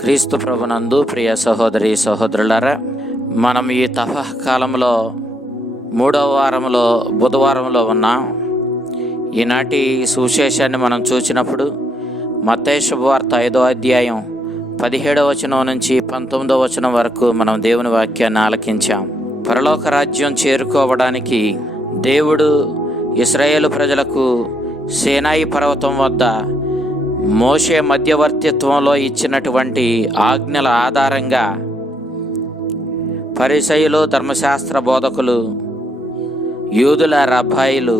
క్రీస్తు ప్రభునందు ప్రియ సహోదరి సహోదరులారా, మనం ఈ తపః కాలంలో 3వ వారంలో బుధవారంలో ఉన్నాం. ఈనాటి సువిశేషాన్ని మనం చూసినప్పుడు మత్తయి శుభవార్త 5వ అధ్యాయం 17వ వచనం నుంచి 19వ వచనం వరకు మనం దేవుని వాక్యాన్ని ఆలకించాం. పరలోక రాజ్యం చేరుకోవడానికి దేవుడు ఇశ్రాయేలు ప్రజలకు సీనాయి పర్వతం వద్ద మోషే మధ్యవర్తిత్వంలో ఇచ్చినటువంటి ఆజ్ఞల ఆధారంగా పరిసయ్యులు, ధర్మశాస్త్ర బోధకులు, యూదుల రబ్బాయిలు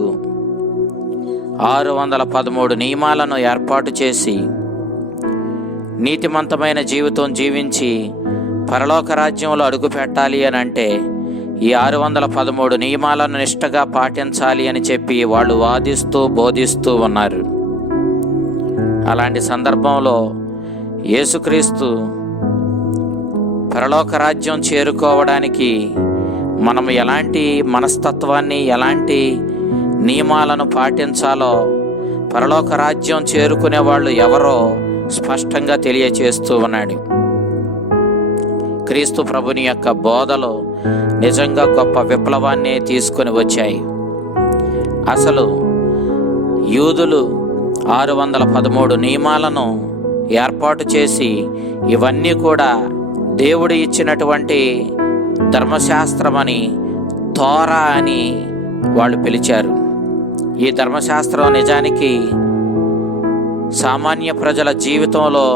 613 నియమాలను ఏర్పాటు చేసి నీతిమంతమైన జీవితం జీవించి పరలోక రాజ్యంలో అడుగు పెట్టాలి అని అంటే ఈ 613 నియమాలను నిష్టగా పాటించాలి అని చెప్పి వాళ్ళు వాదిస్తూ బోధిస్తూ ఉన్నారు. అలాంటి సందర్భంలో యేసుక్రీస్తు పరలోక రాజ్యం చేరుకోవడానికి మనం ఎలాంటి మనస్తత్వాన్ని, ఎలాంటి నియమాలను పాటించాలో, పరలోక రాజ్యం చేరుకునే వాళ్ళు ఎవరో స్పష్టంగా తెలియచేస్తూ ఉన్నాడు. క్రీస్తు ప్రభుని యొక్క బోధలో నిజంగా గొప్ప విప్లవాన్ని తీసుకొని వచ్చాయి. అసలు యూదులు 613 నియమాలను ఏర్పాటు చేసి ఇవన్నీ కూడా దేవుడు ఇచ్చినటువంటి ధర్మశాస్త్రమని, తోరా అని వాళ్ళు పిలిచారు. ఈ ధర్మశాస్త్రం నిజానికి సామాన్య ప్రజల జీవితంలో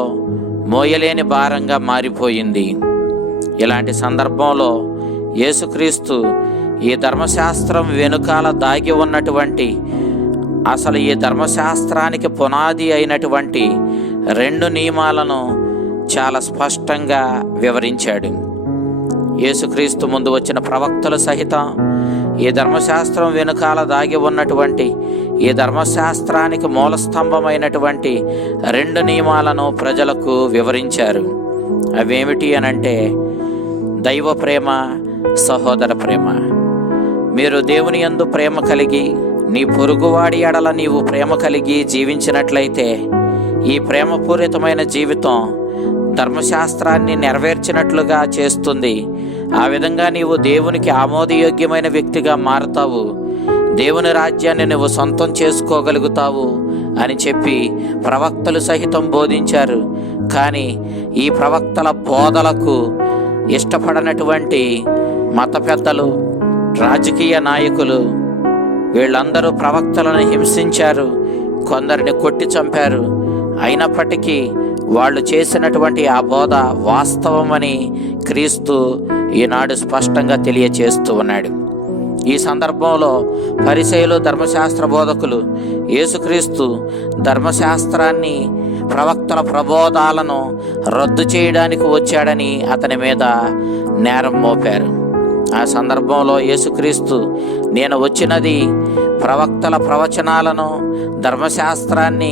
మోయలేని భారంగా మారిపోయింది. ఇలాంటి సందర్భంలో యేసుక్రీస్తు ఈ ధర్మశాస్త్రం వెనుకాల దాగి ఉన్నటువంటి, అసలు ఈ ధర్మశాస్త్రానికి పునాది అయినటువంటి 2 నియమాలను చాలా స్పష్టంగా వివరించాడు. యేసుక్రీస్తు ముందు వచ్చిన ప్రవక్తలు సహితం ఈ ధర్మశాస్త్రం వెనుకాల దాగి ఉన్నటువంటి, ఈ ధర్మశాస్త్రానికి మూలస్తంభమైనటువంటి 2 నియమాలను ప్రజలకు వివరించారు. అవేమిటి అనంటే దైవ ప్రేమ, సహోదర ప్రేమ. మీరు దేవుని యందు ప్రేమ కలిగి నీ పొరుగువాడి ఎడల నీవు ప్రేమ కలిగి జీవించినట్లయితే ఈ ప్రేమపూరితమైన జీవితం ధర్మశాస్త్రాన్ని నెరవేర్చినట్లుగా చేస్తుంది. ఆ విధంగా నీవు దేవునికి ఆమోదయోగ్యమైన వ్యక్తిగా మారుతావు, దేవుని రాజ్యాన్ని నువ్వు సొంతం చేసుకోగలుగుతావు అని చెప్పి ప్రవక్తలు సహితం బోధించారు. కానీ ఈ ప్రవక్తల బోధలకు ఇష్టపడనటువంటి మత పెద్దలు, రాజకీయ నాయకులు వీళ్ళందరూ ప్రవక్తలను హింసించారు, కొందరిని కొట్టి చంపారు. అయినప్పటికీ వాళ్ళు చేసినటువంటి ఆ బోధ వాస్తవమని క్రీస్తు ఈనాడు స్పష్టంగా తెలియచేస్తూ ఉన్నాడు. ఈ సందర్భంలో పరిసయ్యులు, ధర్మశాస్త్ర బోధకులు యేసుక్రీస్తు ధర్మశాస్త్రాన్ని, ప్రవక్తల ప్రబోధాలను రద్దు చేయడానికి వచ్చాడని అతని మీద నేరం మోపారు. ఆ సందర్భంలో యేసుక్రీస్తు, నేను వచ్చినది ప్రవక్తల ప్రవచనాలను, ధర్మశాస్త్రాన్ని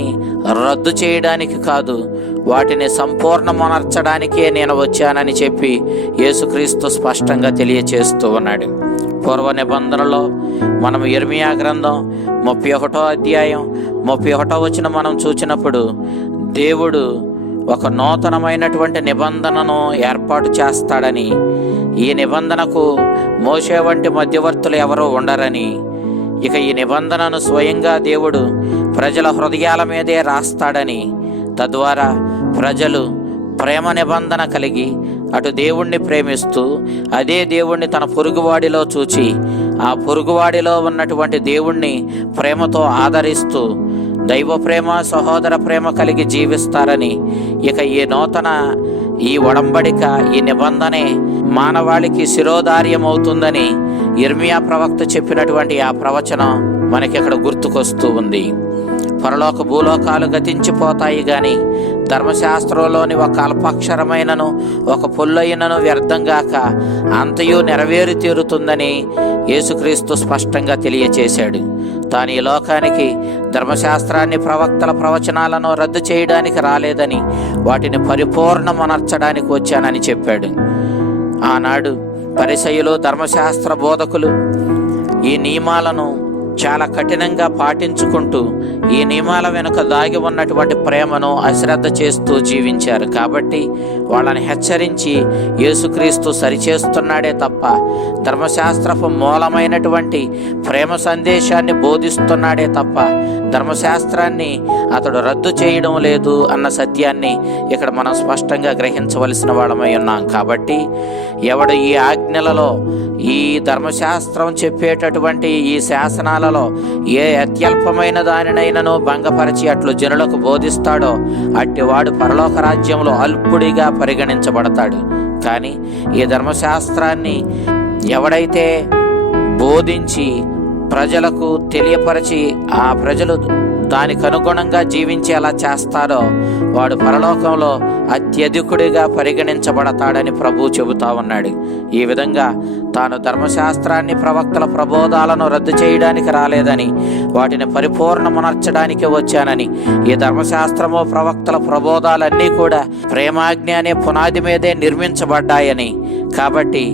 రద్దు చేయడానికి కాదు, వాటిని సంపూర్ణమనర్చడానికే నేను వచ్చానని చెప్పి యేసుక్రీస్తు స్పష్టంగా తెలియచేస్తూ ఉన్నాడు. పూర్వ నిబంధనలో మనం యిర్మీయా గ్రంథం 31వ అధ్యాయం 31వ వచనం మనం చూసినప్పుడు దేవుడు ఒక నూతనమైనటువంటి నిబంధనను ఏర్పాటు చేస్తాడని, ఈ నిబంధనకు మోషే వంటి మధ్యవర్తులు ఎవరూ ఉండరని, ఇక ఈ నిబంధనను స్వయంగా దేవుడు ప్రజల హృదయాల మీదే రాస్తాడని, తద్వారా ప్రజలు ప్రేమ నిబంధన కలిగి అటు దేవుణ్ణి ప్రేమిస్తూ అదే దేవుణ్ణి తన పొరుగువాడిలో చూచి ఆ పొరుగువాడిలో ఉన్నటువంటి దేవుణ్ణి ప్రేమతో ఆదరిస్తూ దైవ ప్రేమ, సహోదర ప్రేమ కలిగి జీవిస్తారని, ఇక ఈ ఒడంబడిక, ఈ నిబంధనే మానవాళికి శిరోధార్యం అవుతుందని యిర్మీయా ప్రవక్త చెప్పినటువంటి ఆ ప్రవచనం మనకి ఇక్కడ గుర్తుకొస్తూ ఉంది. పరలోక భూలోకాలు గతించిపోతాయి గాని ధర్మశాస్త్రంలోని ఒక అల్పాక్షరమైనను ఒక పొల్లైనను వ్యర్థంగాక అంతయు నెరవేరి తీరుతుందని యేసుక్రీస్తు స్పష్టంగా తెలియచేశాడు. తాను ఈ లోకానికి ధర్మశాస్త్రాన్ని, ప్రవక్తల ప్రవచనాలను రద్దు చేయడానికి రాలేదని, వాటిని పరిపూర్ణమనర్చడానికి వచ్చానని చెప్పాడు. ఆనాడు పరిసయ్యులు, ధర్మశాస్త్ర బోధకులు ఈ నియమాలను చాలా కఠినంగా పాటించుకుంటూ ఈ నియమాల వెనుక దాగి ఉన్నటువంటి ప్రేమను అశ్రద్ధ చేస్తూ జీవించారు. కాబట్టి వాళ్ళని హెచ్చరించి యేసుక్రీస్తు సరిచేస్తున్నాడే తప్ప ధర్మశాస్త్రపు మూలమైనటువంటి ప్రేమ సందేశాన్ని బోధిస్తున్నాడే తప్ప ధర్మశాస్త్రాన్ని అతడు రద్దు చేయడం లేదు అన్న సత్యాన్ని ఇక్కడ మనం స్పష్టంగా గ్రహించవలసిన వాళ్ళమై ఉన్నాం. కాబట్టి ఎవడు ఈ ఆజ్ఞలలో, ఈ ధర్మశాస్త్రం చెప్పేటటువంటి ఈ శాసనాలలో ఏ అత్యల్పమైన దానినైనను భంగపరిచి అట్లు జనులకు బోధిస్తాడో అట్టివాడు పరలోక రాజ్యంలో అల్పుడిగా పరిగణించబడతాడు. కానీ ఈ ధర్మశాస్త్రాన్ని ఎవడైతే బోధించి ప్రజలకు తెలియపరిచి ఆ ప్రజలు దానికి అనుగుణంగా జీవించేలా చేస్తారో వాడు పరలోకంలో అత్యధికుడిగా పరిగణించబడతాడని ప్రభువు చెబుతా ఉన్నాడు. ఈ విధంగా తాను ధర్మశాస్త్రాన్ని, ప్రవక్తల ప్రబోధాలను రద్దు చేయడానికి రాలేదని, వాటిని పరిపూర్ణమునర్చడానికి వచ్చానని, ఈ ధర్మశాస్త్రము, ప్రవక్తల ప్రబోధాలన్నీ కూడా ప్రేమాజ్ఞ అనే పునాది మీదే నిర్మించబడ్డాయని, కాబట్టి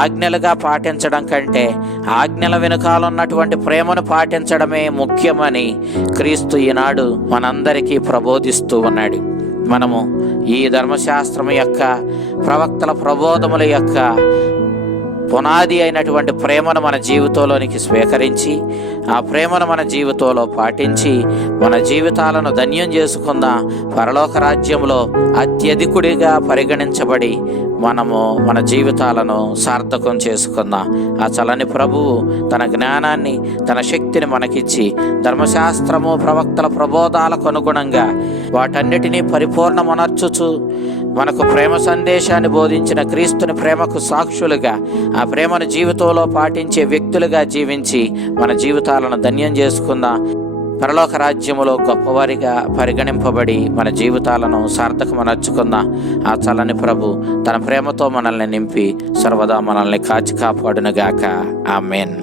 ఆజ్ఞలుగా పాటించడం కంటే ఆజ్ఞల వెనుకాలన్నటువంటి ప్రేమను పాటించడమే ముఖ్యమని క్రీస్తు ఈనాడు మనందరికీ ప్రబోధిస్తూ ఉన్నాడు. మనము ఈ ధర్మశాస్త్రం యొక్క, ప్రవక్తల ప్రబోధముల యొక్క పునాది అయినటువంటి ప్రేమను మన జీవితంలోనికి స్వీకరించి ఆ ప్రేమను మన జీవితంలో పాటించి మన జీవితాలను ధన్యం చేసుకుందాం. పరలోక రాజ్యంలో అత్యధికుడిగా పరిగణించబడి మనము మన జీవితాలను సార్థకం చేసుకుందాం. ఆ చలని ప్రభువు తన జ్ఞానాన్ని, తన శక్తిని మనకిచ్చి ధర్మశాస్త్రము, ప్రవక్తల ప్రబోధాలకు అనుగుణంగా వాటన్నిటినీ పరిపూర్ణమునర్చుచు మనకు ప్రేమ సందేశాన్ని బోధించిన క్రీస్తుని ప్రేమకు సాక్షులుగా, ఆ ప్రేమను జీవితంలో పాటించే వ్యక్తులుగా జీవించి మన జీవితాలను ధన్యం చేసుకుందాం. పరలోక రాజ్యములో గొప్పవారిగా పరిగణింపబడి మన జీవితాలను సార్థకమనర్చుకుందాం. ఆ చల్లని ప్రభు తన ప్రేమతో మనల్ని నింపి సర్వదా మనల్ని కాచి కాపాడునుగాక. ఆమేన్.